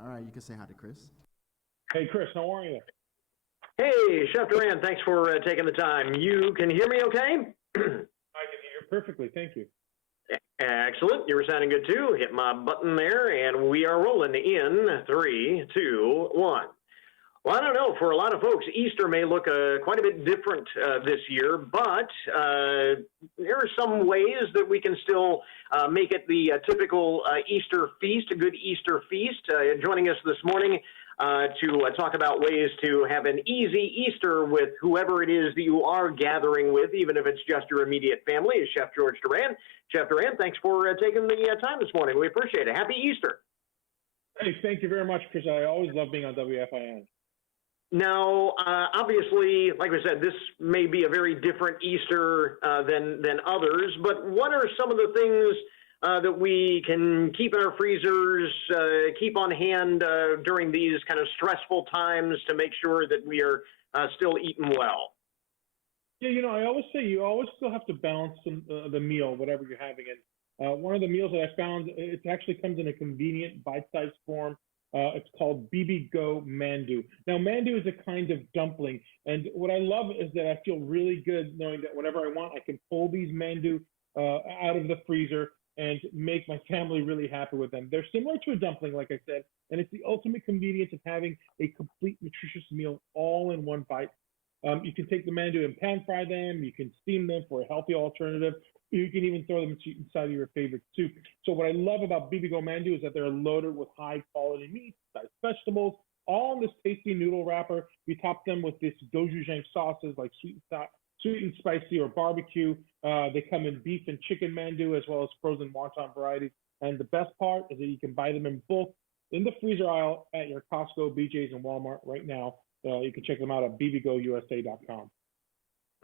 All right, you can say hi to Chris. Hey, Chris, how are you? Hey, Chef Duran, thanks for taking the time. You can hear me okay? I can hear you perfectly. Thank you. Excellent. You were sounding good too. Hit my button there, and we are rolling in 3, 2, 1. Well, I don't know. For a lot of folks, Easter may look quite a bit different this year, but there are some ways that we can still make it the typical Easter feast, a good Easter feast. Joining us this morning to talk about ways to have an easy Easter with whoever it is that you are gathering with, even if it's just your immediate family, is Chef George Duran. Chef Duran, thanks for taking the time this morning. We appreciate it. Happy Easter. Hey, thank you very much, Chris. I always love being on WFIN. Now, obviously, like I said, this may be a very different Easter than others, but what are some of the things that we can keep in our freezers, keep on hand during these kind of stressful times to make sure that we are still eating well? Yeah, I always say you always still have to balance the meal, whatever you're having. And one of the meals that I found, it actually comes in a convenient bite-sized form. It's called BB Go Mandu. Now, Mandu is a kind of dumpling, and what I love is that I feel really good knowing that whenever I want, I can pull these Mandu out of the freezer and make my family really happy with them. They're similar to a dumpling, like I said, and it's the ultimate convenience of having a complete nutritious meal all in one bite. You can take the Mandu and pan fry them. You can steam them for a healthy alternative. You can even throw them inside of your favorite soup. So what I love about BB Go Mandu is that they're loaded with high quality meats, nice vegetables, all in this tasty noodle wrapper. You top them with this gochujang sauces like sweet and spicy or barbecue. They come in beef and chicken Mandu as well as frozen wonton varieties. And the best part is that you can buy them in bulk in the freezer aisle at your Costco, BJ's, and Walmart right now. You can check them out at bbgousa.com.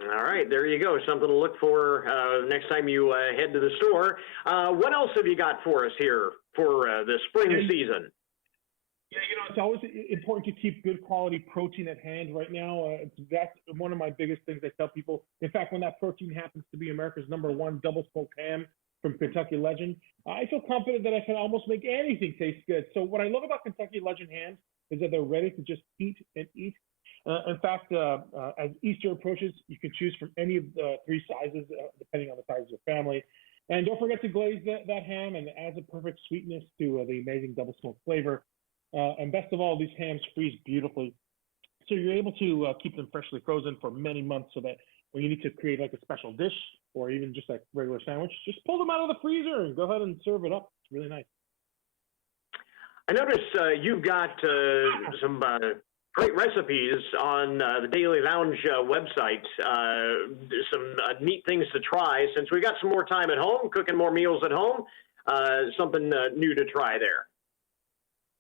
All right, there you go. Something to look for next time you head to the store. What else have you got for us here for the spring season? Yeah, it's always important to keep good quality protein at hand right now. That's one of my biggest things I tell people. In fact, when that protein happens to be America's #1 double smoked ham from Kentucky Legend, I feel confident that I can almost make anything taste good. So what I love about Kentucky Legend hams is that they're ready to just eat and eat. In fact, as Easter approaches, you can choose from any of the 3 sizes, depending on the size of your family. And don't forget to glaze that ham, and it adds a perfect sweetness to the amazing double smoked flavor. And best of all, these hams freeze beautifully. So you're able to keep them freshly frozen for many months so that when you need to create like a special dish or even just a regular sandwich, just pull them out of the freezer and go ahead and serve it up. It's really nice. I notice you've got some great recipes on the Daily Lounge website. Some neat things to try since we got some more time at home, cooking more meals at home. Something new to try there.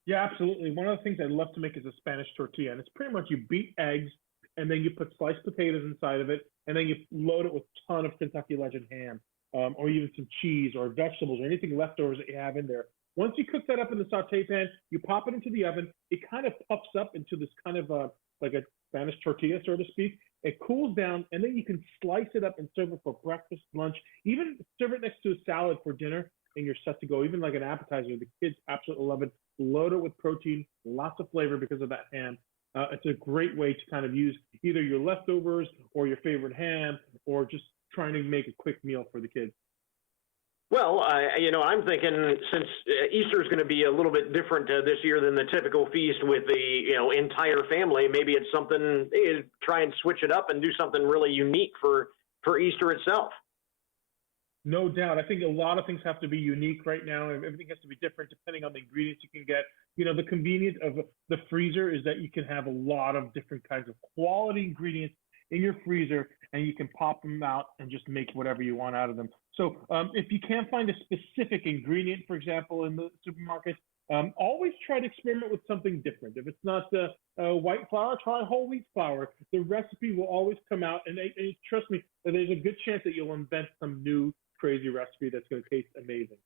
Yeah, absolutely. One of the things I love to make is a Spanish tortilla, and it's pretty much you beat eggs, and then you put sliced potatoes inside of it, and then you load it with a ton of Kentucky Legend ham, or even some cheese or vegetables or anything leftovers that you have in there. Once you cook that up in the saute pan, you pop it into the oven. It kind of puffs up into this kind of like a Spanish tortilla, so to speak. It cools down, and then you can slice it up and serve it for breakfast, lunch, even serve it next to a salad for dinner, and you're set to go. Even like an appetizer, the kids absolutely love it. Load it with protein, lots of flavor because of that ham. It's a great way to kind of use either your leftovers or your favorite ham, or just trying to make a quick meal for the kids. Well, I'm thinking since Easter is going to be a little bit different this year than the typical feast with the entire family, maybe it's something try and switch it up and do something really unique for Easter itself. No doubt. I think a lot of things have to be unique right now, and everything has to be different depending on the ingredients you can get. The convenience of the freezer is that you can have a lot of different kinds of quality ingredients in your freezer, and you can pop them out and just make whatever you want out of them. So if you can't find a specific ingredient, for example, in the supermarket, always try to experiment with something different. If it's not white flour, try whole wheat flour. The recipe will always come out, and trust me, there's a good chance that you'll invent some new crazy recipe that's going to taste amazing.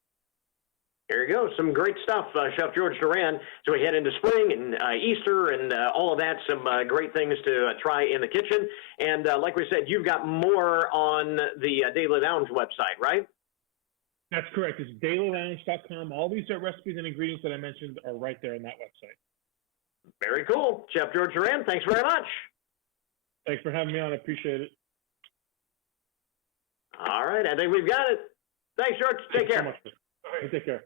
There you go. Some great stuff, Chef George Duran. So we head into spring and Easter and all of that, some great things to try in the kitchen. And like we said, you've got more on the Daily Lounge website, right? That's correct. It's dailylounge.com. All these recipes and ingredients that I mentioned are right there on that website. Very cool. Chef George Duran, thanks very much. Thanks for having me on. I appreciate it. All right, I think we've got it. Thanks, George. Take care. So much. All right, take care.